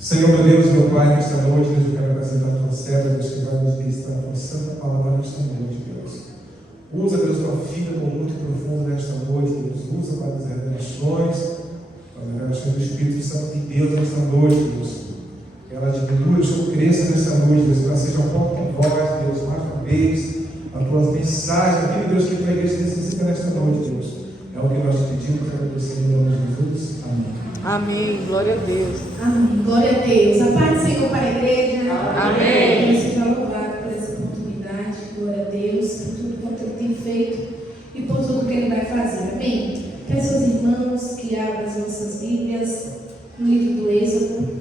Senhor, meu Deus, meu Pai, nesta noite, Deus, eu quero apresentar a tua serva, Deus, que vai nos ministrar a tua santa palavra nesta noite, Deus. Usa, Deus, tua filha no muito profundo nesta noite, Deus. Usa para as revelações do Espírito Santo de Deus nesta noite, Deus. Que ela diminua, Deus, que eu cresça nesta noite, Deus, que ela seja um porta-voz, Deus, mais uma vez, as tuas mensagens, aquilo, Deus, que a tua igreja necessita nesta noite, Deus. É o que nós te pedimos, agradecendo em nome de Jesus. Amém. Amém. Glória a Deus. Amém. Glória a Deus. A paz do Senhor para a igreja. Amém. Deus seja louvado por essa oportunidade. Glória a Deus por tudo quanto Ele tem feito e por tudo que Ele vai fazer. Amém. Peço aos irmãos que abram as nossas Bíblias no livro do Êxodo.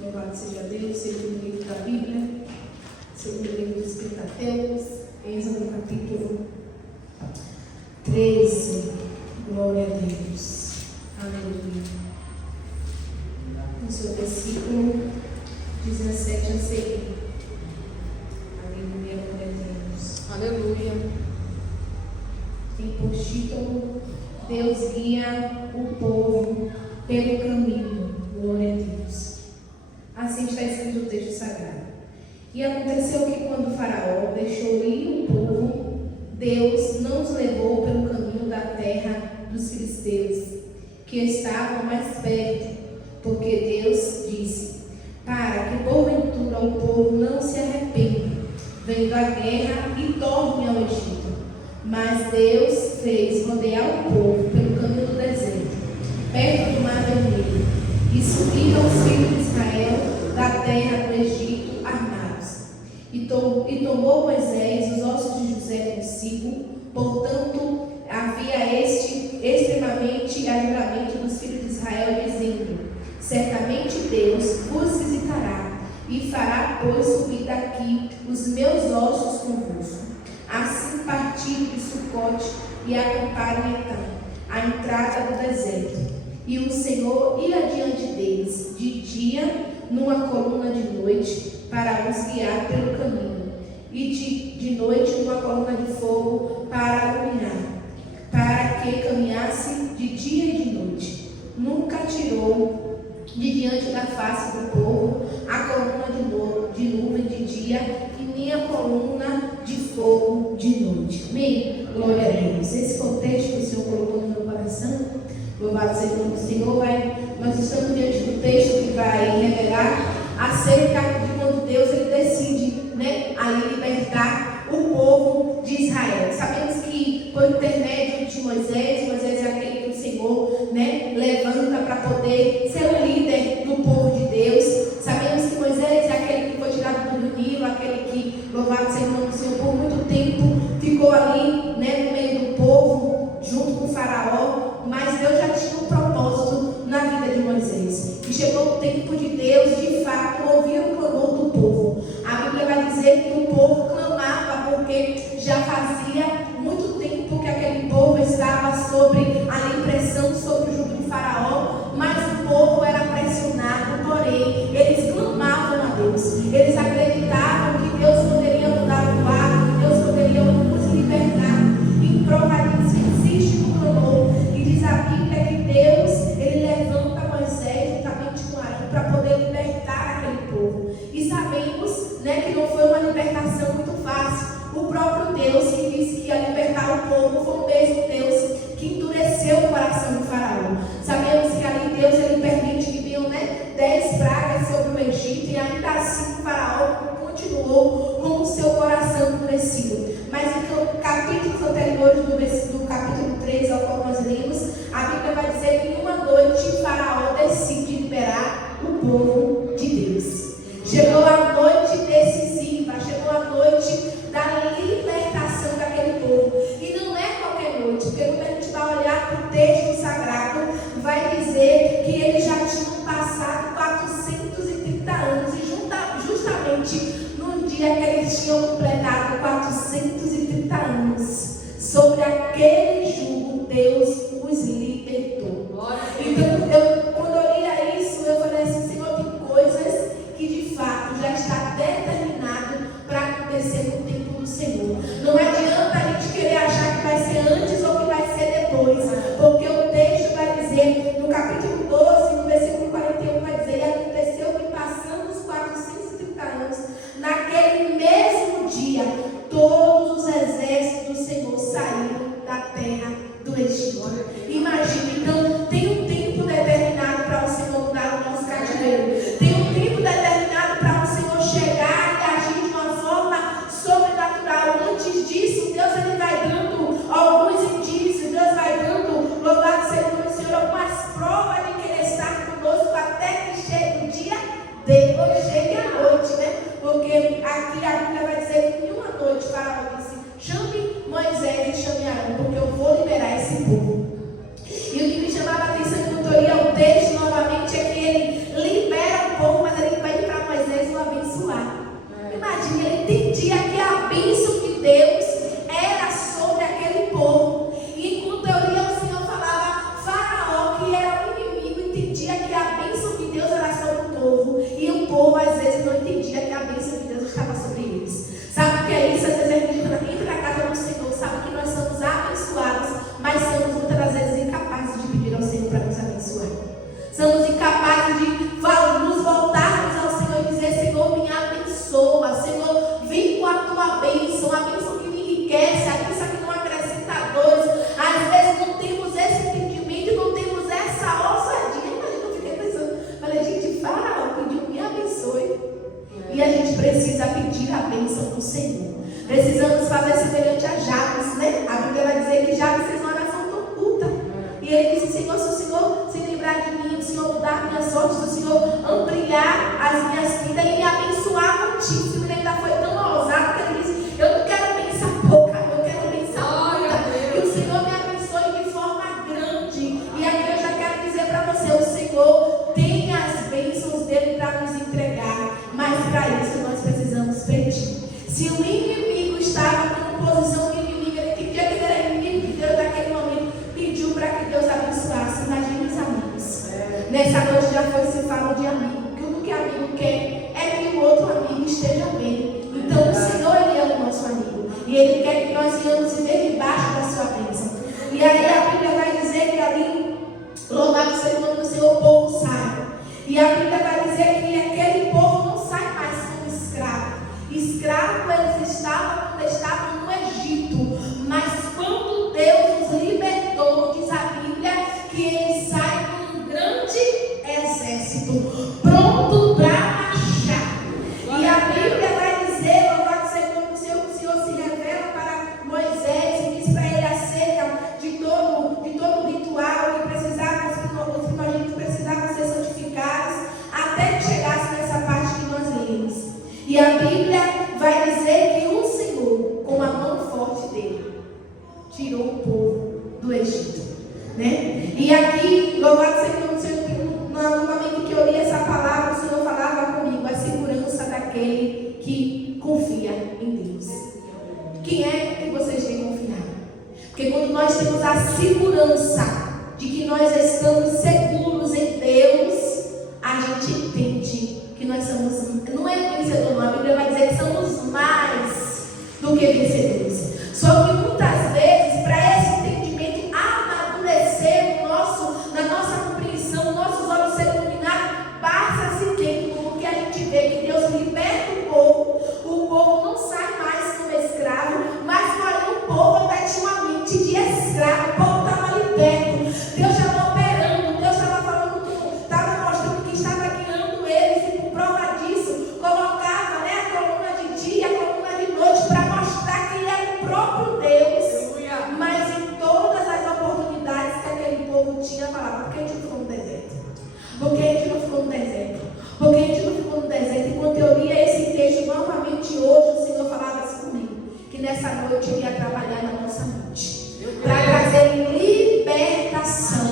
Louvado seja Deus, segundo o livro da Bíblia, segundo o livro dos Pentateucos, Êxodo capítulo 13. Glória a Deus. Aleluia. No seu versículo 17 a seguir. Aleluia, glória a Deus. Aleluia. Tem por título: Deus guia o povo pelo caminho. Glória a Deus. Assim está escrito o texto sagrado. E aconteceu que quando o Faraó deixou ir o povo, Deus não os levou pelo caminho da terra dos filisteus, que estavam mais perto, porque Deus disse: para que porventura o povo não se arrependa, vendo a guerra e torne ao Egito. Mas Deus fez rodear o povo pelo caminho do deserto, perto do mar vermelho, e subiram os filhos de Israel da terra do Egito armados. E tomou Moisés os ossos de José consigo, portanto havia extremamente ajuntamento dos filhos de Israel, dizendo: certamente Deus vos visitará, e fará, pois, subir daqui os meus ossos convosco. Assim partiram de Sucote e acamparam em Etã, à entrada do deserto. E o Senhor ia diante deles, de dia, numa coluna de noite, para os guiar pelo caminho, e de noite numa coluna de fogo para iluminar, para que caminhasse de dia e de noite. Nunca tirou de diante da face do povo a coluna de nuvem de dia e nem a coluna de fogo de noite. Amém? Glória a Deus. Esse contexto que o Senhor colocou no meu coração, louvado seja o nome do Senhor, nós estamos diante do texto que vai revelar acerca de quando Deus ele decide, ali libertar o povo de Israel. Sabemos que por intermédio de Moisés é aquele que o Senhor levanta para poder ser o líder do povo de Deus. Sabemos que Moisés é aquele que foi tirado do Nilo, aquele que, louvado seja o nome do Senhor, por muito tempo ficou ali no meio do povo, junto com o Faraó, mas Deus já tinha um propósito na vida de Moisés. E chegou o tempo de Deus, de fato, ouvir o clamor do povo. A Bíblia vai dizer que o povo clamava porque já fazia muito tempo que aquele povo estava sobre a pressão sobre o jugo de Faraó, mas o povo era pressionado, porém eles clamavam a Deus, eles acreditavam que Deus poderia mudar o quadro, que Deus poderia nos libertar. Em prova disso, insiste no clamor, e diz a Bíblia que Deus ele levanta Moisés juntamente com Arão para poder libertar aquele povo. E sabemos que não foi uma libertação muito fácil. O próprio Deus que disse que ia libertar o povo foi o mesmo Deus que endureceu o coração do Faraó. Sabemos que ali Deus ele permite que venham 10 pragas sobre o Egito, e ainda assim o Faraó continuou com o seu coração endurecido. Mas em capítulos anteriores do capítulo 3 ao qual nós lemos, a Bíblia vai dizer que em uma noite o Faraó decide liberar o povo de Deus. Chegou a noite decisiva, chegou a noite da libertação daquele povo. E não é qualquer noite, porque quando a gente vai olhar para o texto sagrado, vai dizer que eles já tinham passado 430 anos. E justamente no dia que eles tinham completado 430 anos, sobre aquele jugo, Deus os libertou. Então, quando eu lia isso, eu falei assim: Senhor, tem coisas que de fato já está determinado para acontecer no tempo do Senhor. Não adianta a gente querer achar que vai ser antes ou que vai ser depois, porque o texto vai dizer, no capítulo 12, no versículo 41, vai dizer: e aconteceu que Depois chega a noite, né? Porque aqui a Bíblia vai dizer que em uma noite Faraó disse: chame Moisés e chame Arão, porque eu vou liberar esse povo. E o que me chamava a atenção em tutoria, o texto novamente, é que ele libera o povo, mas ele pede para Moisés o abençoar. Imagina, ele entendia que a bênção de Deus era sobre aquele povo. E com teoria o Senhor falava, Faraó, que era o inimigo, entendia que a bênção de Deus era sobre o povo. E o povo às vezes não entendia que a bênção de Deus estava sobre eles. Sabe o que é isso? Às vezes a gente entra na casa do Senhor, sabe que nós somos abençoados, mas somos muitas das vezes incapazes de pedir ao Senhor para nos abençoar. Somos incapazes de nos voltarmos ao Senhor e dizer: Senhor, me abençoa, Senhor, vem com a tua bênção, a bênção que me enriquece, a bênção que não acrescenta dores. Às vezes não temos esse entendimento, não temos essa ousadia. Imagina, eu fiquei pensando, falei, gente, Faraó pediu, me abençoe. E a gente precisa pedir a bênção do Senhor. Precisamos fazer semelhante a Jabes, né? A Bíblia vai dizer que Jabes fez uma oração tão curta. E ele disse: Senhor, se o Senhor se lembrar de mim, o Senhor mudar minhas sortes, o Senhor ampliar as minhas vidas e me abençoar contigo. Se ainda foi tão ousado que ele disse: eu não quero bênção pouca, eu quero bênção muita. Que o Senhor me abençoe de forma grande. E aqui eu já quero dizer para você: o Senhor tem as bênçãos dele para nos entregar, mas para isso nós precisamos pedir. Se o inimigo estava com posição de inimigo, ele entendia que ele era inimigo de Deus naquele momento, pediu para que Deus abençoasse. Imagine os amigos. Nessa noite já foi se falou de amigo, que o que amigo quer é que o outro amigo esteja bem. Então o Senhor, ele é o nosso amigo, e ele quer que nós venhamos viver debaixo da sua bênção. E aí a Bíblia vai dizer que ali, louvado seja o nome do Senhor, o povo sai. E a Bíblia vai dizer que aquele povo não sai mais como escravo. Escravo eles estavam quando estavam no Egito, mas quando Deus os libertou, diz a Bíblia que eles saem com um grande exército, pronto para marchar. E a Bíblia vai dizer, louvado seja o nome do Senhor, que o Senhor se revela para Moisés e diz para ele acerca de todo o ritual que precisava, os primogênitos precisavam ser santificados, até que chegasse nessa parte que nós lemos. E a Bíblia vai dizer que o Senhor, com a mão forte dele, tirou o povo do Egito, né? E aqui, louvado seja o nome do Senhor, no momento que eu li essa palavra, o Senhor falava comigo, a segurança daquele que confia em Deus. Quem é que vocês têm confiado? Porque quando nós temos a segurança de que nós estamos seguros em Deus, a gente entende que nós somos, não é vencedor, não. A Bíblia vai dizer que somos mais do que vencedores. Só que muitas vezes, para esse entendimento amadurecer na nossa compreensão, nossos olhos serem iluminados, passa-se tempo, porque a gente vê que Deus liberta o povo não sai mais como escravo, mas porém o povo ainda tinha uma mente de escravo, o povo estava liberto, Deus estava operando, Deus estava falando, estava mostrando que estava guiando eles, e por prova disso, colocava, né, a coluna de dia, a coluna de noite, para mostrar que ele era o próprio Deus. Mas em todas as oportunidades que aquele povo tinha, falava: por que a gente não ficou no deserto? Por que a gente não ficou no deserto? Por que a gente não ficou no deserto? E quando eu lia esse texto novamente hoje, o Senhor falava assim comigo, que nessa noite eu ia trabalhar na nossa mente, para trazer libertação.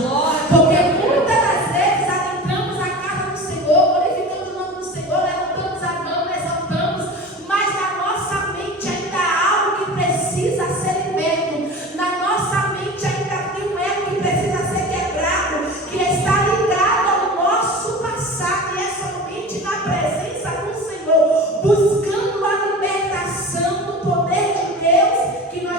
Porque muitas das vezes adentramos a casa do Senhor, glorificando o nome do Senhor, levantamos a mão, exaltamos, mas na nossa mente ainda há algo que precisa ser liberto. Na nossa mente ainda tem um elo que precisa ser quebrado, que está ligado ao nosso passado, e é somente na presença do Senhor, buscando a libertação do poder de Deus, que nós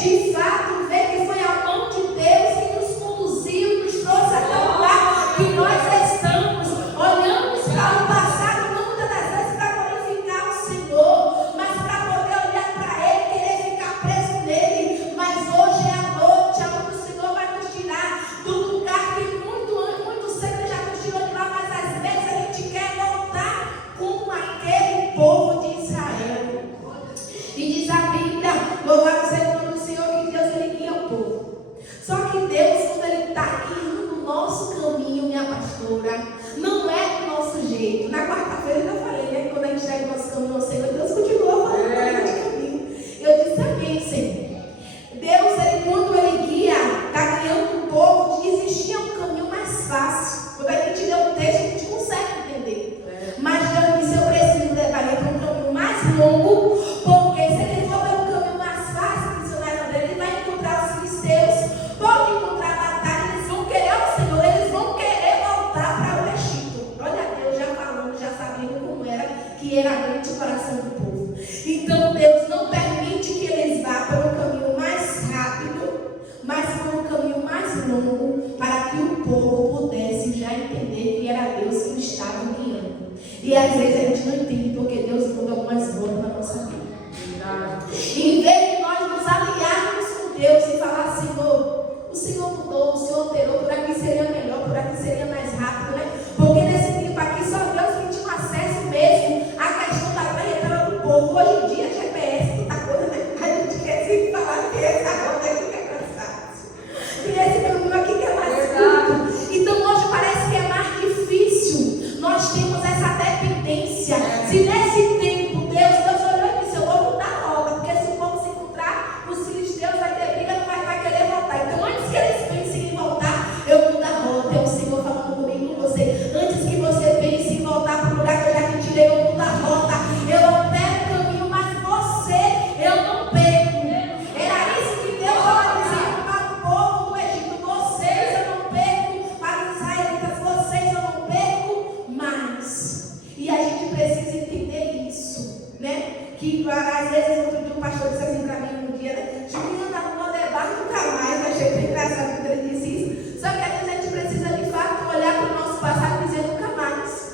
de fato, ver que foi a mão de Deus que nos conduziu, nos trouxe até o lugar que nós estamos. Olhamos para o passado, não muitas das vezes para glorificar o Senhor, mas para poder olhar para Ele, querer ficar preso nele. Mas hoje é a noite, onde o Senhor vai nos tirar do lugar que muito cedo Ele já nos tirou de lá, mas às vezes a gente quer voltar como aquele povo de Israel. E diz a Bíblia, louvado seja o nome do Senhor, que Deus ele guia o povo. Só que Deus, quando Ele está guiando o nosso caminho, minha pastora, não é do nosso jeito. Na quarta-feira eu já falei, né? Quando a gente chega no nosso caminho ao Senhor, Deus continua falando para a gente caminho. Eu disse amém, Senhor. Deus, ele, quando Ele guia, está guiando o povo, existia um caminho mais fácil. Quando a gente lê o texto, a gente consegue entender. Mas Deus disse, eu preciso levar ele para um caminho mais longo, porque se ele for pelo caminho mais fácil, missionário dele, ele vai encontrar os filisteus, pode encontrar batalha, eles vão querer o Senhor, eles vão querer voltar para o Egito. Olha Deus já falando, já sabendo como era, que era grande o coração do povo. Então Deus não permite que eles vá pelo caminho mais rápido, mas por um caminho mais longo, para que o povo pudesse já entender que era Deus que o estava guiando. E às vezes a gente não entende porque Deus muda algumas rotas na nossa vida. E em vez de nós nos aliarmos com Deus e falar, Senhor, o Senhor mudou, o Senhor alterou, por aqui seria melhor, por aqui seria mais rápido, né? Porque nesse tempo aqui só Deus que tinha acesso mesmo à questão da trajetória do povo. Hoje em dia, GPS, tanta coisa, né? A gente quer sempre falar que essa rota aqui que é mais fácil. E esse caminho aqui que é mais curto. Então hoje parece que é mais difícil. Nós temos essa dependência. Se nesse tempo Deus olhou e disse, eu vou mudar a rota, porque se o povo se encontrar, os filisteus vai ter briga, não vai querer voltar. Então antes que eles pensem em voltar, eu mudo a rota. É o Senhor falando comigo, com você. Antes que você pense em voltar para o lugar que eu já te tirei, eu mudo a rota. Eu altero o caminho, mas você, eu não perco. Era isso que Deus estava dizendo para o povo do Egito. Vocês eu não perco, para os israelitas, vocês eu não perco mais. E a gente precisa entender isso, né? Que às vezes outro dia um pastor disse assim para mim um dia, né? Juliana, não debaixo nunca mais. Eu achei bem engraçado quando ele disse isso. Só que às vezes a gente precisa de fato olhar para o nosso passado e dizer nunca mais.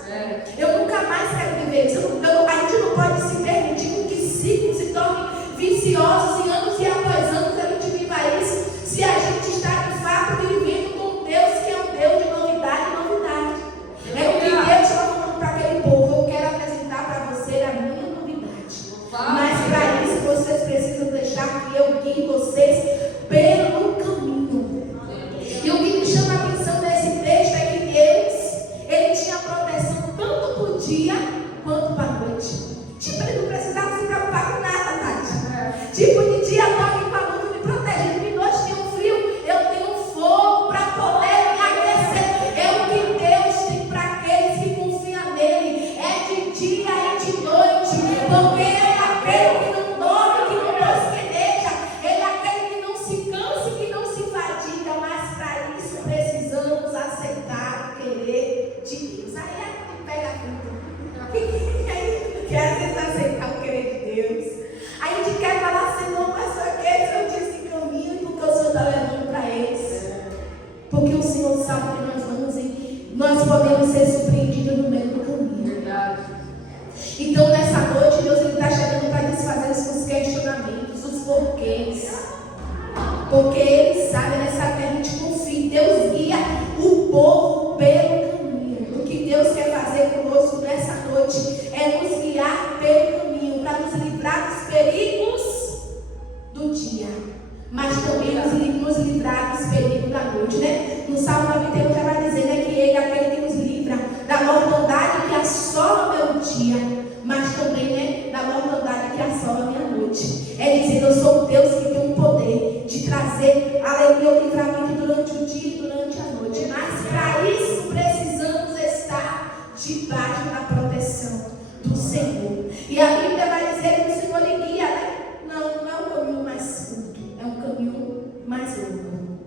Eu nunca mais quero viver isso. A gente não pode se permitir que ciclos se tornem viciosos e anos e após anos a gente viva isso, se a gente está de fato vivendo com Deus que é um Deus de novidade e novidade. É o que Deus está falando para aquele povo. Eu quero apresentar para você a minha novidade. Mas para isso vocês precisam deixar que eu guie vocês pelo caminho. E o que me chama a atenção nesse texto é que Deus, ele tinha proteção tanto para o dia quanto para a noite. Tipo, ele não precisava se preocupar com nada, Tati. Tipo, de dia eu estou aqui com a luz me protegendo, de noite tem um frio, eu tenho um fogo para poder me aquecer. É o que Deus tem para aqueles que confiam nele. É de dia e de noite. Porque ele é aquele que não dorme, que não bosqueneja. Ele é aquele que não se cansa e que não se fadiga. Mas para isso precisamos aceitar o querer de Deus. Aí é que pega tudo. Aí quer tentar aceitar o querer de Deus. Aí a gente quer falar, Senhor, mas só que eu disse caminho porque o Senhor está levando para eles. Porque o Senhor sabe que nós vamos e nós podemos ser surpreendidos no meio do caminho. Verdade. Então nessa noite Deus está chegando para desfazer os questionamentos, os porquês. Porque Ele sabe, nessa terra a gente confia. Deus guia o povo pelo caminho. O que Deus quer fazer conosco nessa noite é nos guiar pelo caminho, para nos livrar dos perigos do dia, mas também nos livrar dos perigos da noite, né? No Salmo 91 já vai dizer, né, que Ele é aquele que nos livra da mortandade que assola meu dia, mas também, né, da mortandade que assola minha noite. É dizer, eu sou o Deus que tem o poder de trazer alegria ou livramento durante o dia e durante a noite. Mas para isso precisamos estar debaixo da proteção do Senhor. E a Bíblia vai dizer que o Senhor lhe guia, né? Não é um caminho mais curto, é um caminho mais longo.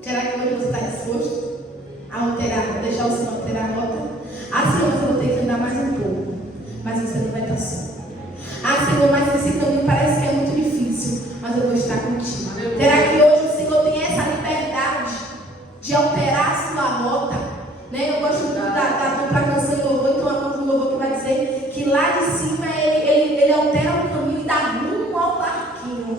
Será que hoje você está disposto a alterar, deixar o Senhor alterar a rota? Ah, Senhor, eu vou ter que andar mais um pouco, mas você não vai estar só. Ah, Senhor, mas esse caminho parece que é muito difícil, mas eu vou está contigo. Será que hoje o Senhor tem essa liberdade de alterar a sua rota? Né? Eu gosto muito da canção de louvor, então a canção de louvor que vai dizer que lá de cima ele altera o caminho e dá rumo ao barquinho.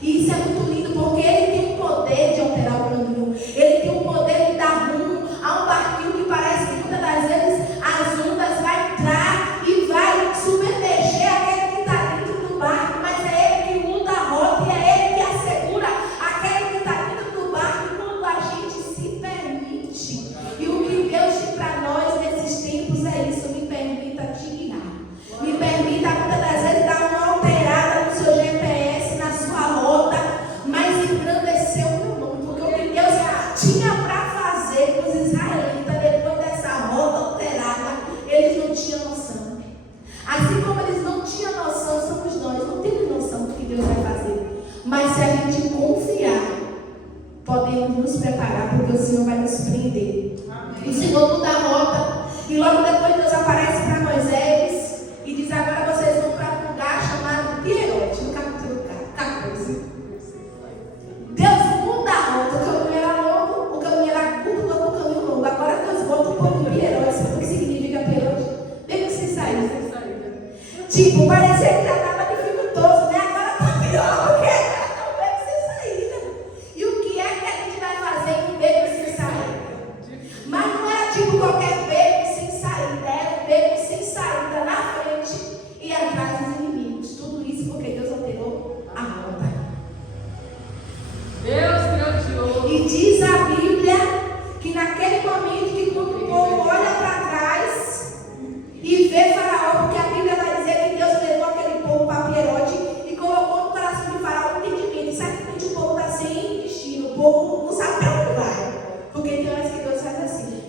E isso é muito lindo porque ele tem o poder de alterar o caminho. Ele tem o poder de dar rumo a um barquinho que parece que muitas das vezes as ondas vão entrar e vai submerger aquele que está dentro do barco, mas é ele que muda a rota e é ele que assegura aquele que está dentro do barco quando a gente se permite. E o que Deus tem para nós nesses tempos é isso: me permita te guiar. Me permita muitas das vezes dar uma alterada no seu GPS, na sua rota, mas engrandecer o meu nome, porque o que Deus tinha para fazer com os israelitas depois dessa rota alterada, eles não tinham noção. Assim como eles não tinham noção, somos nós, não temos noção do que Deus vai fazer. Mas se a gente confiar, podemos nos preparar, porque o Senhor vai nos prender. O Senhor muda a rota, e logo depois Deus aparece para Moisés e diz: agora vocês vão para um lugar chamado Pierote, no capítulo 14. Deus muda a rota, o caminho era longo, o caminho era curto, o caminho longo. Agora Deus bota um pouco de Pierote. Sabe o que significa Pierote? Beco sem saída. Tipo, parecia que já estava dificultoso, né? Agora está pior, porque é um beco sem saída. E o que é que a gente vai fazer em um beco sem saída? Mas não era tipo qualquer beco sem saída, era um beco sem saída na frente e atrás dos inimigos. Tudo isso porque Deus alterou a rota. Deus grandioso. E diz a Bíblia que naquele momento que quando o povo olha para trás e vê Faraó, porque a Bíblia vai dizer que Deus levou aquele povo para Pierote e colocou no coração de Faraó o entendimento. Certamente o povo está sem destino, o povo não sabe para onde vai. Porque tem horas que Deus faz assim.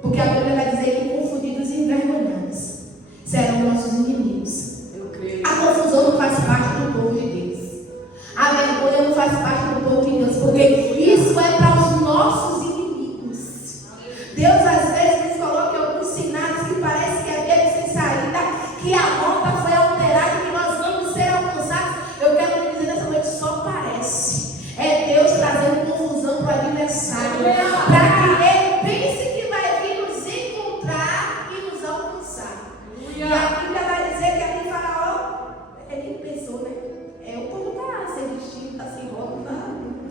Porque a Bíblia vai dizer que confundidos e envergonhados serão nossos inimigos. Eu creio. A confusão não faz parte do povo de Deus. A vergonha não faz parte do povo de Deus, porque isso é para os nossos inimigos. Deus às vezes nos coloca em alguns sinais que parece que é beco sem saída, que a rota foi alterada, que nós vamos ser alcançados. Eu quero lhe dizer nessa noite, só parece. É Deus trazendo confusão para o adversário, para que ele pense que vai vir nos encontrar e nos alcançar. E a Bíblia vai dizer que ali Faraó, ele pensou, né? O povo está sem destino, está sem rota,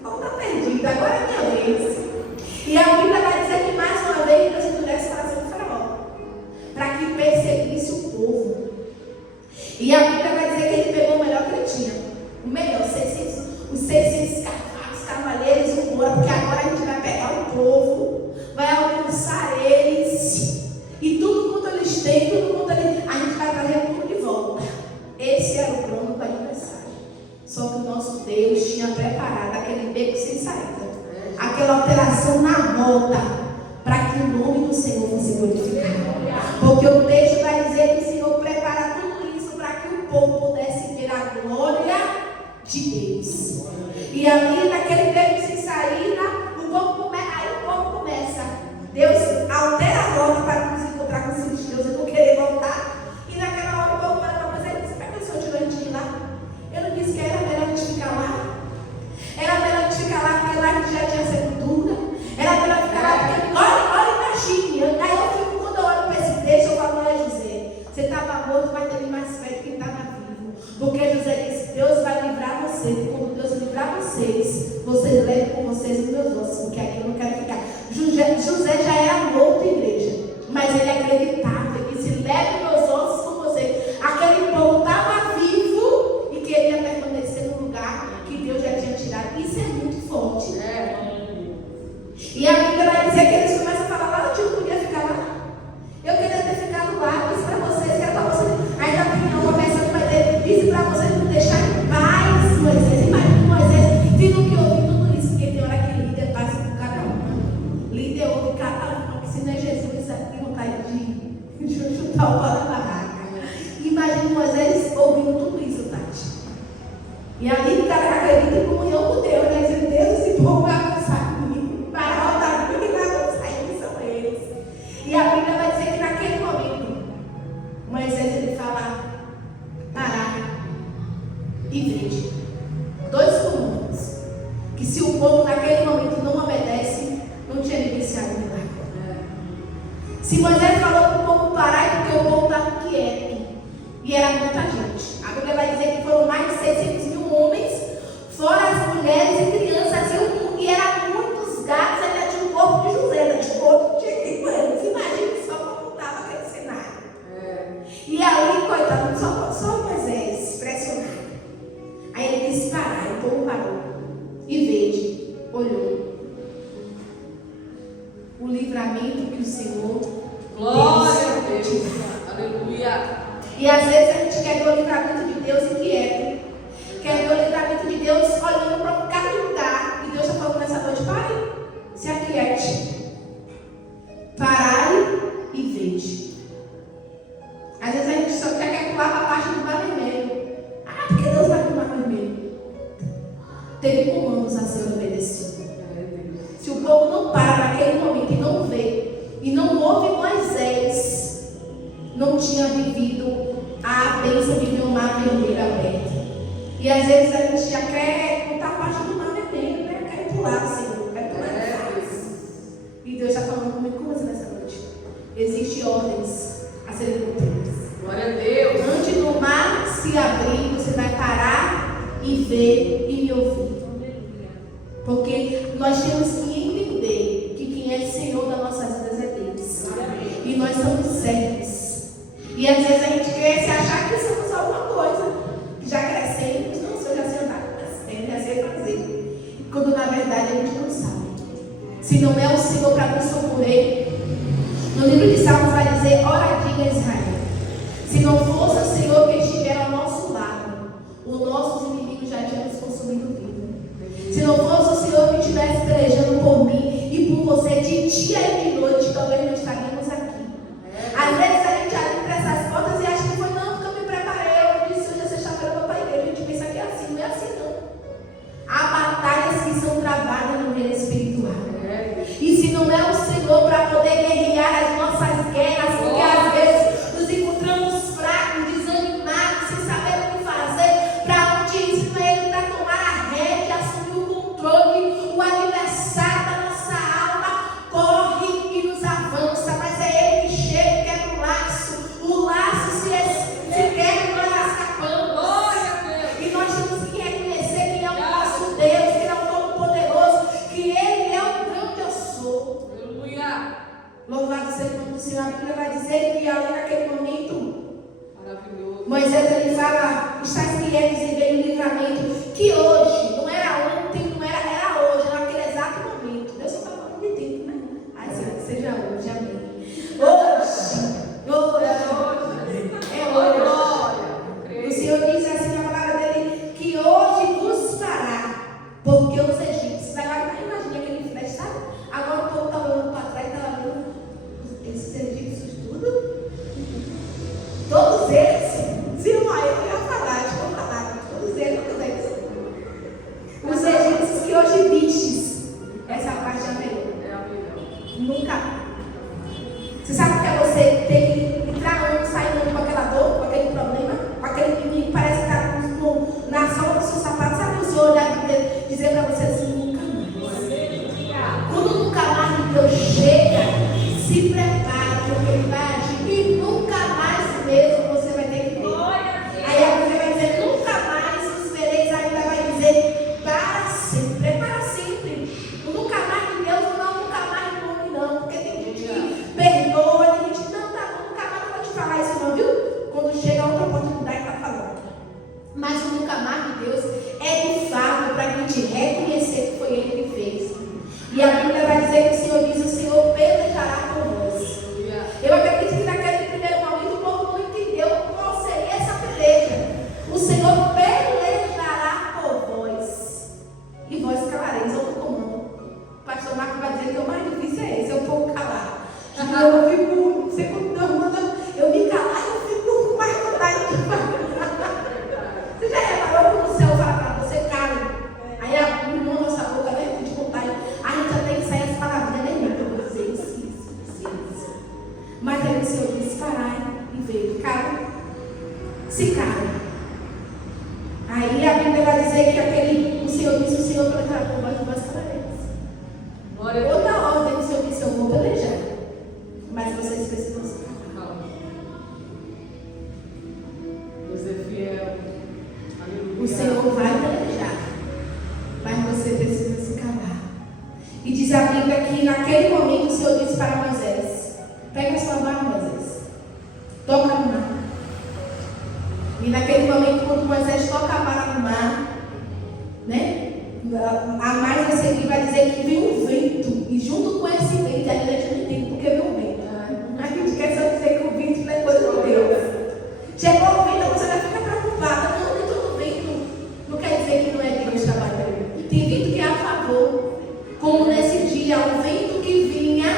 está perdido, agora é minha vez. E a Bíblia vai dizer que mais uma vez Deus endurece o coração de Faraó, para que perseguisse o povo. E a Bíblia vai dizer que ele pegou o melhor que ele tinha, o melhor, os 600 cavaleiros e o ouro, porque agora a gente vai pegar o povo, vai alcançar eles, e tudo quanto eles têm, tudo quanto eles, a gente vai trazer tudo de volta. Esse era o plano do adversário. Só que o nosso Deus tinha preparado aquele beco sem saída, aquela alteração na rota, para que o nome do Senhor fosse glorificado. Porque o texto vai dizer que o Senhor prepara tudo isso para que o povo pudesse ver a glória de Deus. E ali naquele beco sem saída, o povo começa. Deus altera a rota para nos encontrar com os filisteus e não querer voltar. E naquela hora o povo para uma coisa e disse: para que o Senhor tirou a gente de lá? Eu não disse que era melhor a gente ficar lá. Era melhor a gente ficar lá porque lá a gente já tinha sepultura. Era melhor ficar lá porque, olha, imagine. Aí eu fico, quando eu olho para esse texto, eu falo: olha, José, você estava morto, mas teve mais fé do que estava vivo. Porque José disse: Deus vai livrar vocês. E quando Deus livrar vocês, vocês levem com vocês os meus ossos, porque aqui eu não quero ficar. José já era morto em igreja, mas ele acreditava. Ele disse: leve meus ossos com vocês. Aquele povo estava vivo e queria permanecer no lugar que Deus já tinha tirado. Isso é muito forte. E a Bíblia vai dizer que eles começam a falar: lá eu não podia ficar lá. Eu queria ter ficado lá. Disse para vocês, que era para vocês. Aí a opinião começa a fazer. Disse para vocês não deixar em paz, Moisés. Imagina Moisés tendo que ouvir tudo isso, porque tem hora que líder passa por cada um. Líder ouve cada um, porque se não é Jesus, tem vontade de chutar o pau da barraca. Imagina Moisés ouvindo tudo isso, Tati. E ali o cara acredita em comunhão com Deus, né? Dizendo: Deus, esse povo vai avançar comigo. Para voltar comigo, quem vai avançar eles são eles. E a Bíblia vai dizer que naquele momento, Moisés ele fala: parar e veja. que se o povo naquele momento não obedece, não tinha vivenciado o milagre. Se Moisés falou para o povo parar, é porque o povo estava quieto. E era muita gente. A Bíblia vai dizer que foram mais de 600 mil homens, fora as mulheres e crianças. E eram muitos gatos, ainda tinha o corpo de José, ainda tinha o corpo de eles. Imagina só como estava aquele cenário. E ali, coitado, só Moisés, pressionado. Aí ele disse parar, o povo parou. E veja, olhou. O livramento que o Senhor Glória a Deus. Aleluia. E às vezes a gente quer ver o livramento de Deus inquieto. Quer ver o livramento de Deus olhando para cada lugar. E Deus está falando nessa noite: pare, se aquiete. Pare e veja. Às vezes a gente só quer pular para a parte do mar vermelho. Ah, porque Deus vai para o mar vermelho. Teve comandos a ser obedecido. Se o povo não para naquele momento e não vê, e não ouve Moisés, não tinha vivido a bênção de ver o mar vermelho aberto. E às vezes a gente já quer contar a parte do mar vermelho, né? Quer pular, Senhor, quer pular. E Deus está falando comigo com você nessa noite. Existem ordens a serem cumpridas. Glória a Deus. Antes do mar se abrir, você vai parar e ver e me ouvir. Porque nós temos que entender que quem é Senhor das nossas vidas é Deus. E nós somos servos. E às vezes a gente cresce e achar que somos alguma coisa. Que já crescemos, não sei, já sei andar, já sei fazer. Quando na verdade a gente não sabe. Se não é o Senhor para nos socorrer. No livro de Salmos vai dizer: ora diga Israel, se não fosse o Senhor que estiver ao nosso lado, os nossos inimigos já tinham nos consumido vivo. Se não fosse o Senhor que estivesse pelejando por mim e por você de dia e de noite, talvez não estaríamos aqui. Às vezes a gente abre para essas portas e acha que foi não, porque eu me preparei. Eu disse hoje é sexta-feira, eu vou para a igreja. A gente pensa que é assim, não é assim não. Há batalhas que são travadas no reino espiritual. E se não é o Senhor para poder guerrear as nossas guerras, porque às vezes nos encontramos fracos, desanimados, sem saber o que fazer, para onde ensina Ele para tomar a rédea, assumir o controle, o aniversário da nossa alma corre e nos avança, mas é Ele que chega e quebra o laço se quebra e nós já escapamos. E nós temos que reconhecer que Ele é o nosso Deus, que Ele é o Todo-Poderoso, que Ele é o grande eu sou. Aleluia. Louvado seja o nome do Senhor. A Bíblia vai dizer que ali naquele momento, Maravilhoso. Moisés ele fala: estás quietos e veio o livramento, que hoje, não era ontem, não era, era hoje, naquele exato momento. Deus só está falando de tempo, né? Ai, seja hoje, amém. Hoje, é hoje. O Senhor diz assim na palavra dele: que hoje vos fará, porque os egípcios, agora imagina aquele flash, sabe? Agora o povo está olhando para trás, está vendo esses egípcios tudo. Todos eles, se não aí eu ia falar, deixa eu falar, todos eles. Os egípcios que hoje vistes, essa parte é a melhor. Nunca. Você sabe o que é você ter que entrar ano, sair ano com aquela dor, com aquele problema, com aquele inimigo que parece que está na sola do seu sapato? Sabe o Senhor olhar e dizer para você assim: nunca mais. Quando nunca mais Deus chega, se prepara, porque Ele vai agir e nunca mais mesmo você vai ter que ver. Aí a Bíblia vai dizer: nunca mais os vereis. A Bíblia vai dizer: para sempre, é para sempre. O nunca mais de Deus não é nunca mais de homem, não, porque tem gente que perdoa, tem gente que não, tá, nunca mais não vou te falar isso não, viu? Quando chega outra oportunidade para falar. Mas o nunca mais de Deus é de fato para a gente reconhecer que foi Ele que fez. E a Bíblia vai dizer que o Senhor diz: o Senhor pelejará por nós. Eu acredito que naquele primeiro momento o povo não entendeu qual seria essa peleja. O Senhor pelejará por vós. E vós calareis, outro comando. O pastor Marco vai dizer que o mais difícil é esse, é o povo calar. Eu fico, segundo Deus manda, eu me calar, eu fico com mais vontade de falar. Você já reparou como o céu fala para você, cala? Aí a você precisa se calar. E diz a Bíblia que naquele momento o Senhor disse para Moisés: pega a sua vara, Moisés, toca no mar. E naquele momento, quando Moisés toca a vara no mar, né? A mais a seguir vai dizer que vem um vento, e junto com esse vento, a gente não entende porque vem um vento. A gente quer só dizer que o vento não é coisa de Deus. Chegou o vento, você vai ficar preocupada. Não, nem todo vento não quer dizer que não é Deus trabalhando. Tem vento que é a favor, como nesse dia, o vento que vinha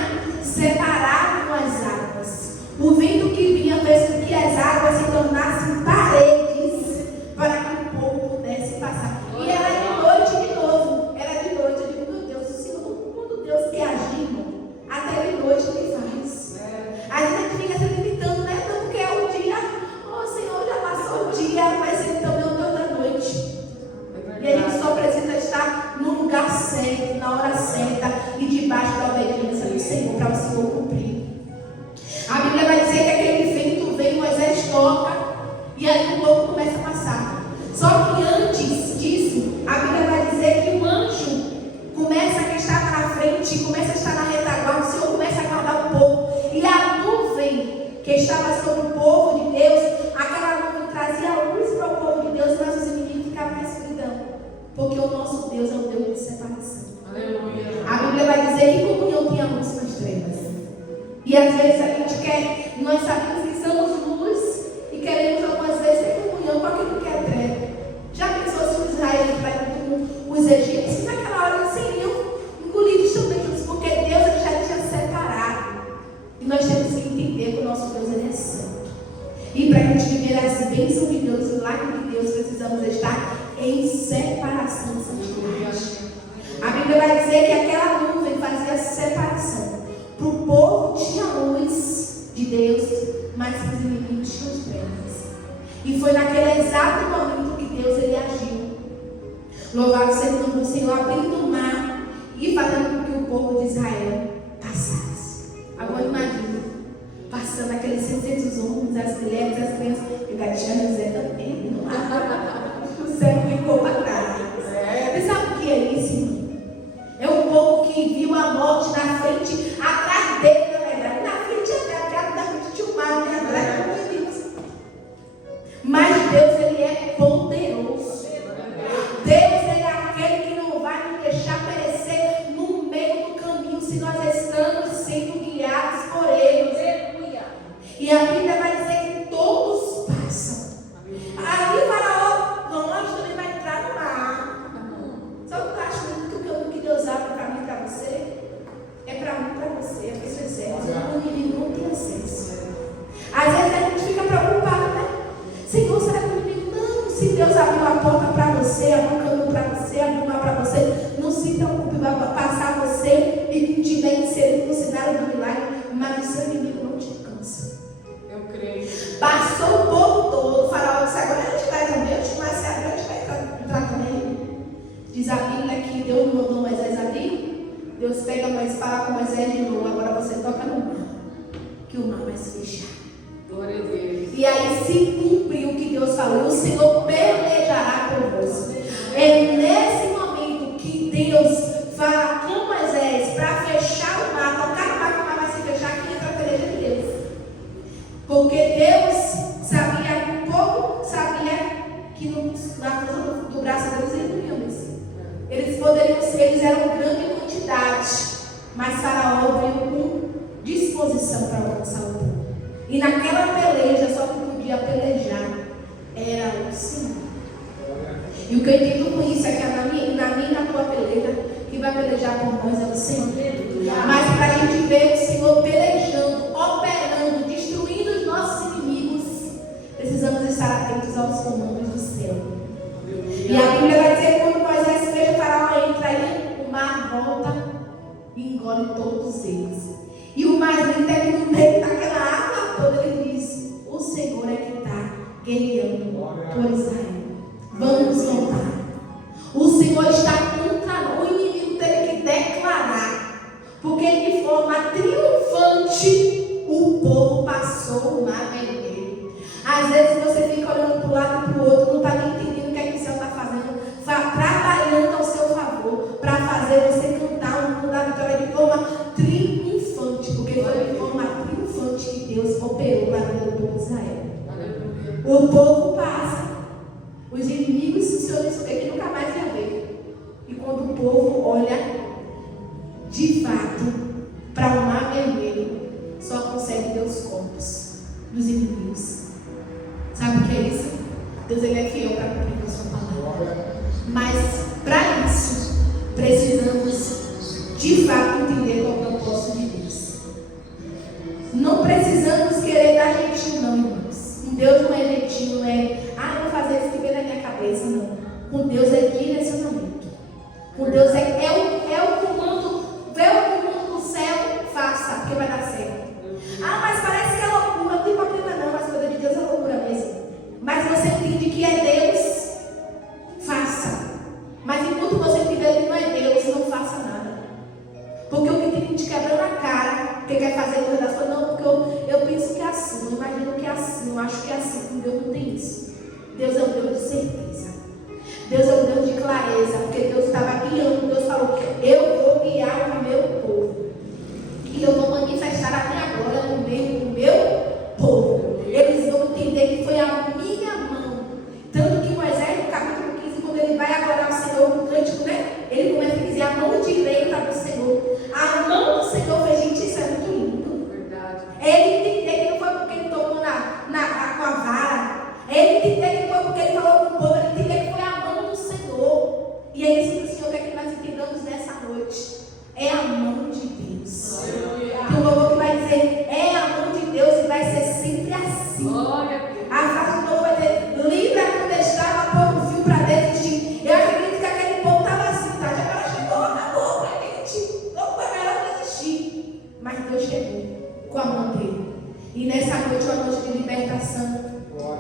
separavam as águas. O vento que vinha fez com que as águas se tornassem paredes para que o povo pudesse passar. E era de noite de novo. Era de noite. Eu digo, meu Deus, o Senhor, quando Deus quer agir, até de noite Ele faz. Às vezes a gente fica se limitando, né? Não, porque é o dia. Oh, Senhor, já passou o dia, mas Ele também é o Deus da noite. E a gente só precisa estar no lugar certo, na hora certa e debaixo da obediência do Senhor, para o Senhor cumprir. A Bíblia vai dizer que aquele vento vem, Moisés toca, e aí o povo começa a passar. Só que antes disso, a Bíblia vai dizer que o anjo começa a estar na frente, começa a estar na retaguarda, o Senhor começa a guardar o povo. E a nuvem que estava sobre o povo de Deus, aquela nuvem trazia luz para o povo de Deus, mas os inimigos ficavam na escuridão. Porque o nosso Deus é um Deus de separação. Aleluia. A Bíblia vai dizer que comunhão tem a luz com as trevas. E às vezes a gente quer, nós sabemos que somos luz e queremos algumas vezes ter comunhão com aquilo que é treva. Já pensou se o Israel vai com os egípcios? Naquela hora eles seriam engolidos também, porque Deus já tinha separado. E nós temos que entender que o nosso Deus ele é santo. E para a gente viver as bênçãos de Deus, o milagre de Deus, precisamos estar em separação e santidade. A Bíblia vai dizer que aquela nuvem fazia separação. Para o povo tinha luz de Deus, mas para os inimigos tinham trevas. E foi naquele exato momento que Deus ele agiu. Louvado seja o nome do Senhor, abrindo o mar e fazendo com que o povo de Israel passasse. Agora imagina, passando aqueles 600 homens, as mulheres, as crianças, e o gatinho José também no mar. O céu ficou para trás. Você sabe o que é isso, irmão? É um povo que viu a morte na frente, atrás dele, na verdade. Na frente atrás, na frente tinha o mar, né? Atrás tinha o Deus. Mas Deus, Ele é poderoso. Deus, Ele é aquele que não vai nos deixar perecer no meio do caminho se nós estamos sendo guiados por Ele. E a Bíblia vai dizer que todos passam. Aí o faraó, nós também vai entrar no mar. Só que eu acho muito que o caminho que Deus abre para mim e para você é para mim e para você. É pessoas certas. O inimigo não tem acesso. Às vezes a gente fica preocupado, né? Senhor, será que o inimigo não? Se Deus abriu a porta para você, abriu o caminho para você, abriu o mar para você, não se preocupe, vai passar você e te vem inserido no cenário do milagre, mas o seu inimigo não te alcança. Eu creio. Passou o povo todo, o faraó disse, agora a gente vai também, a gente vai se abrir, a gente vai entrar também. Diz a Bíblia que Deus mandou Moisés abrir, Deus pega Moisés, fala com Moisés de novo, agora você toca no mar, que o mar vai se fechar. Glória a Deus. E aí se cumpriu o que Deus falou, o Senhor pelejará convosco. É nesse momento que Deus fala com Moisés para fechar o mar, tocar no mar, que o mar vai se fechar, que entra a peleja de Deus. Porque Deus sabia, o povo sabia que na força do braço deles eles não iam vencer. Eles poderiam ser, eles eram grande quantidade, mas Faraó veio com disposição para alcançar o povo. E naquela peleja, só que podia pelejar era o Senhor. E o que eu entendo com isso é que na minha e na tua peleja, quem vai pelejar por nós é o Senhor. Mas para a gente ver o Senhor pelejando, operando, destruindo os nossos inimigos, precisamos estar atentos aos comandos do céu. E a Bíblia vai dizer que quando Moisés veja o faraó entra aí, o mar volta e engole todos eles. E o mais lindo é que no meio daquela água toda ele diz, o Senhor é que está guerreando por Israel. Vamos voltar. O Senhor está contra o inimigo, teve que declarar. Porque de forma triunfante o povo passou o mar vermelho. Às vezes você fica olhando para o lado e para o outro, não está nem entendendo de fato, para o mar vermelho, só consegue ver os corpos dos inimigos. Sabe o que é isso? Deus ele é fiel para cumprir com a sua palavra. Mas, para isso, precisamos, de fato, entender qual é o propósito de Deus. Não precisamos querer dar jeitinho, não, irmãos. Com Deus não é jeitinho, não é, eu vou fazer isso que vem na minha cabeça, não. Com Deus é direcionamento. Com Deus é o comando, vê o comando do céu, faça, porque vai dar certo. Mas parece que é loucura, não tem problema não, mas coisa de Deus é loucura mesmo. Mas você entende que é Deus, faça. Mas enquanto você entender que não é Deus, não faça nada. Porque o que tem gente quebrando a cara, porque quer fazer coisa das coisas, não, porque eu penso que é assim, eu imagino que é assim, eu acho que é assim, com Deus não tem isso. Deus é um Deus de certeza. Deus é um Deus de clareza, porque Deus estava guiando, Deus falou, eu vou guiar o meu povo. E eu vou manifestar a minha glória no meio do meu povo. Eles vão entender que foi a minha mão. Tanto que Moisés, no capítulo 15, quando ele vai adorar o Senhor no cântico, ele começa a dizer a mão direita do Senhor. A mão do Senhor fez, gente, isso é muito lindo. Verdade. Ele entender que não foi porque ele tocou com a vara. Ele entender que foi porque ele falou com o povo. Ele entender que foi a mão do Senhor. E é isso que o Senhor quer que nós entendamos nessa noite. É a mão de Deus. Tem um louvor que vai dizer, é a mão de Deus e vai ser sempre assim. A frase do louvor vai dizer, livra quando estava, pôr o fio para dentro de ti. Eu acredito que aquele povo estava assim, tá? Já ela chegou, acabou pra gente. Não foi melhor desistir. Mas Deus chegou com a mão dele. E nessa noite é uma noite de libertação.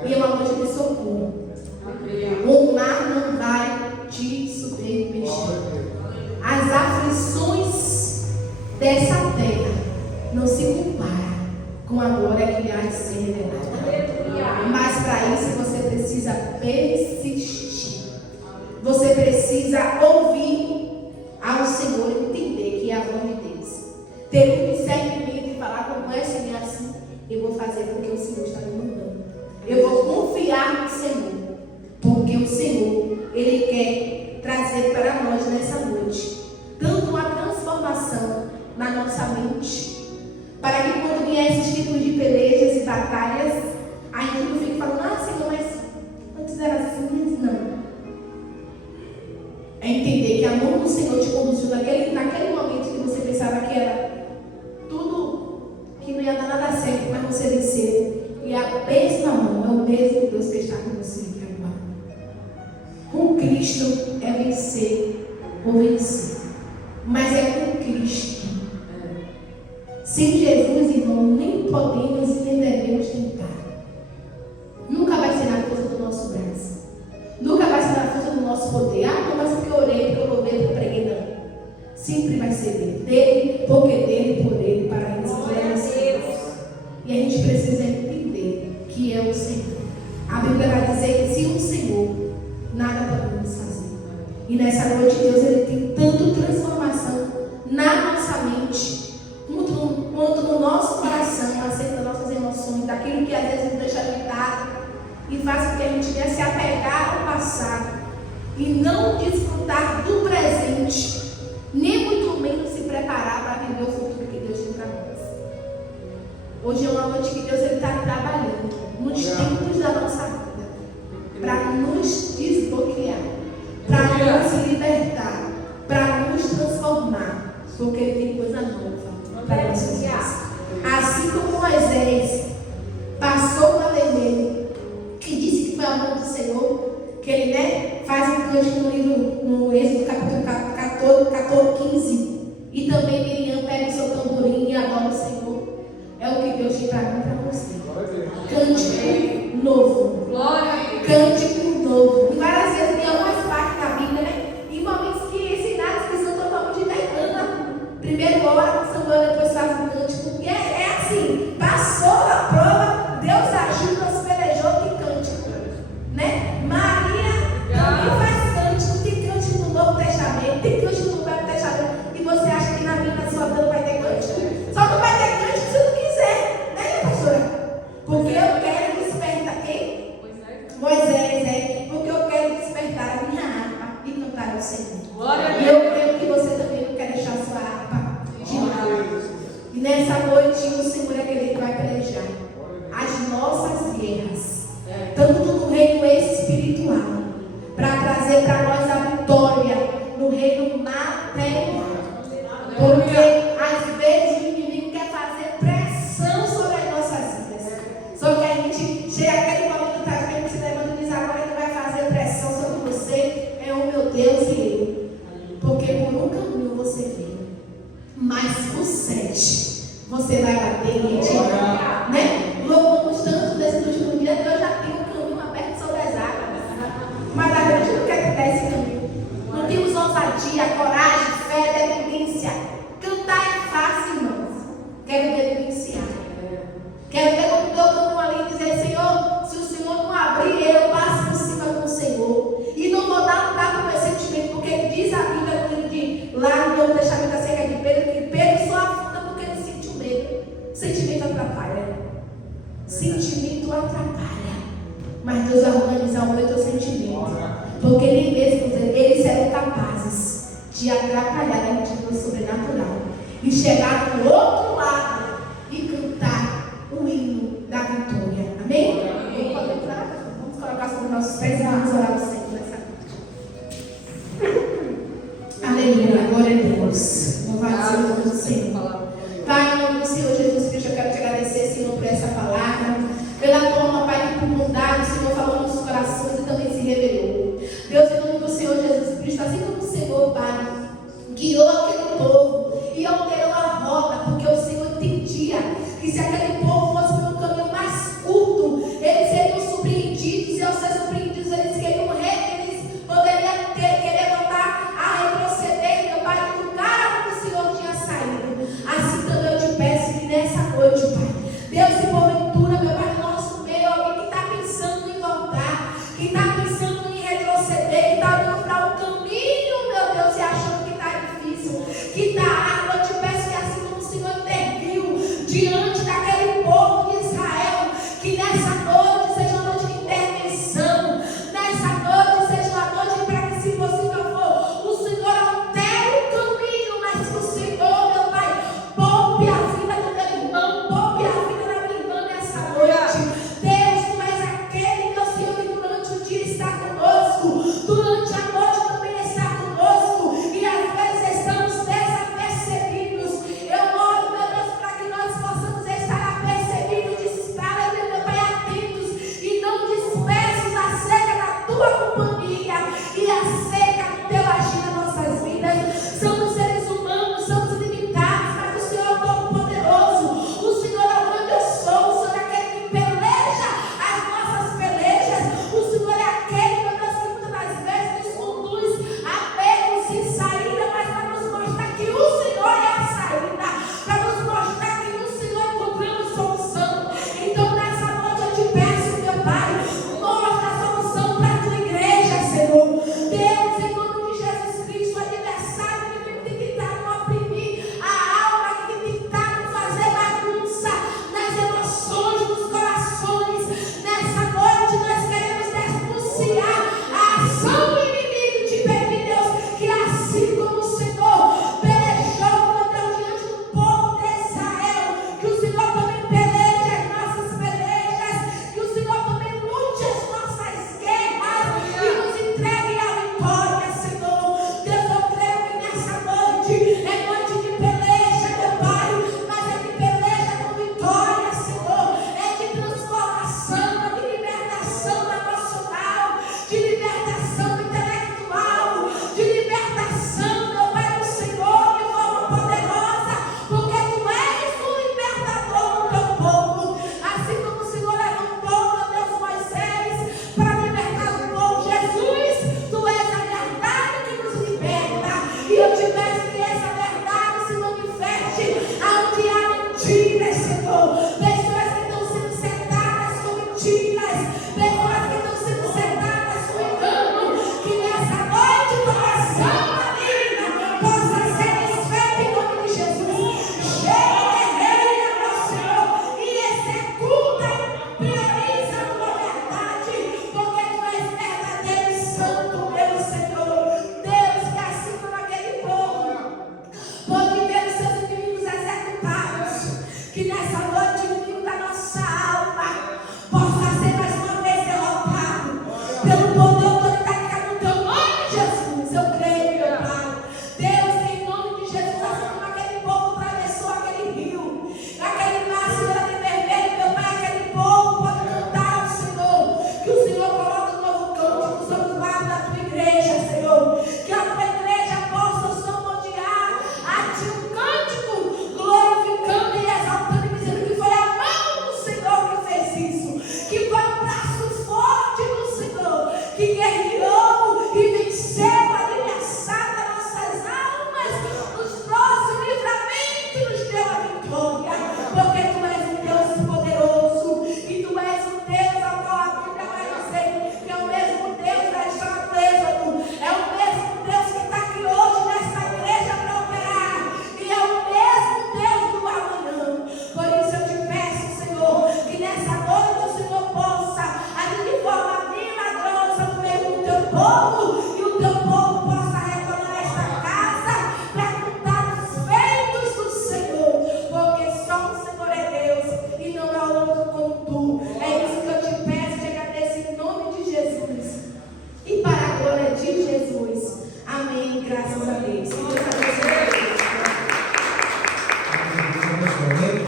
E é uma noite de socorro. O mar não vai te submergir. As aflições dessa terra não se comparam com a glória que há de ser revelada. Mas para isso você precisa persistir. Você precisa ouvir ao Senhor e entender que é a voz de Deus. Ter um discernimento e falar como é, Senhor, assim. Eu vou fazer porque o Senhor está me mandando. Eu vou confiar no Senhor. Porque o Senhor, Ele quer trazer para nós nessa noite tanto uma transformação na nossa mente, para que quando vier esses tipos de pelejas e batalhas, a gente não fique falando, Senhor, mas antes era assim, não. É entender que a mão do Senhor te conduziu naquele momento que você pensava que era tudo, que não ia dar nada certo, mas você venceu. E a mesma mão é o mesmo Deus que está com você agora. Com Cristo é vencer ou vencer. Mas é com Cristo. Sem Jesus, irmão, nem podemos e nem devemos tentar. Nunca vai ser na força do nosso braço. Nunca vai ser na força do nosso poder. Não vai ser porque eu orei, porque eu louvei, porque eu preguei, não. Sempre vai ser dele, porque dele, por ele, para isso. E a gente precisa entender que é o Senhor. A Bíblia vai dizer que sem o Senhor, nada podemos fazer. E nessa noite, Deus ele tem tanto transformação na nossa mente, quanto no nosso coração, acerca das nossas emoções, daquilo que às vezes nos deixa agitado e faz com que a gente venha se apegar ao passado e não desfrutar do presente, nem muito menos se preparar para viver o futuro que Deus tem para nós. Hoje é uma noite que Deus está trabalhando nos tempos da nossa vida para nos desbloquear, para nos libertar, para nos transformar, porque Ele tem coisa nova para nós fazer. Assim como Moisés passou o Mar Vermelho, que disse que foi a mão do Senhor, que ele faz um cântico no livro, no Êxodo capítulo 15, e também Miriam pega o seu tamborim e adora o Senhor. É o que Deus tem para mim e para você. Cântico novo. Cântico novo. E várias vezes em algumas partes da Bíblia, em momentos que ensinados que são totalmente negados. Primeiro ora, Samuel depois faz um cântico. E é assim, passou a prova, Deus ajuda, nos pelejou, que cântico. Né? Maria também faz cântico, tem cântico no Novo Testamento, tem cântico no Velho Testamento. E você acha que na vida da sua vida não vai ter cântico? Só não vai ter cântico se não quiser, né, pastora? Porque eu quero despertar quem? Moisés, porque eu quero despertar a minha harpa e cantar ao Senhor. E eu creio que você também não quer deixar a sua harpa Nessa noite, o Senhor é aquele que vai pelejar as nossas guerras, tanto no reino espiritual, para trazer para nós a vitória no reino material. Porque às vezes o inimigo quer fazer pressão sobre as nossas vidas. Só que a gente chega aquele momento que a gente se levanta e diz: agora ele vai fazer pressão sobre você. É o meu Deus e eu. Porque por um caminho você veio, mas por 7 você vai bater em ti, né? Louvamos tanto nesse último dia que eu já tenho um caminho aberto sobre as águas. Mas a gente não quer criar esse caminho. Não temos ousadia, coragem, fé, dependência. Cantar é fácil, irmãos. Quero denunciar. Quero ver como meu caminho ali e dizer: Senhor, se o Senhor não abrir, eu passo por cima com o Senhor. E não vou dar lugar para o meu sentimento, porque diz a Bíblia no livro de lá no Novo Testamento acerca de Pedro, que Pedro só afunda porque ele sentiu medo. Sentimento atrapalha. Sentimento atrapalha. Mas Deus vai organizar o meu teu sentimento. Porque Ele mesmo, eles serão capazes de atrapalhar a entidade sobrenatural e chegar do outro lado e cantar o hino da vitória. Amém? Vamos entrar? Vamos colocar sobre nossos pés e vamos orar ao Senhor nessa noite. Aleluia, glória a Deus.